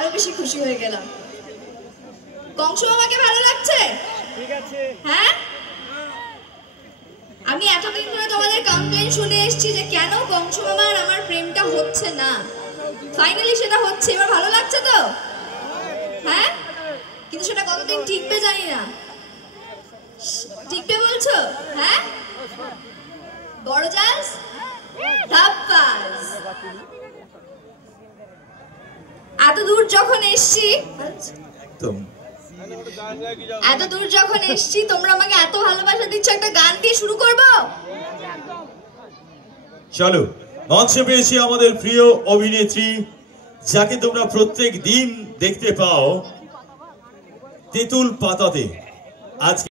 আরো বেশি খুশি হয়ে গেলাম। কংস মামাকে ভালো লাগছে? ঠিক আছে। হ্যাঁ, আমি এতদিন ধরে তোমাদের কমপ্লেন শুনে এসেছি যে কেন কংস মামার আমার প্রেমটা হচ্ছে না। ফাইনালি সেটা হচ্ছে, এবার ভালো লাগছে তো? হ্যাঁ, কিন্তু সেটা কতদিন টিকবে জানি না। টিকবে বলছো? হ্যাঁ, বড় জাস ধাপ্পাস। এত দূর যখন এসছি তোমরা আমাকে এত ভালোবাসা দিচ্ছ, একটা গান দিয়ে শুরু করবো? চলো, মঞ্চে পেয়েছি আমাদের প্রিয় অভিনেত্রী, যাকে তোমরা প্রত্যেক দিন দেখতে পাও তেঁতুল পাতাতে। আজকে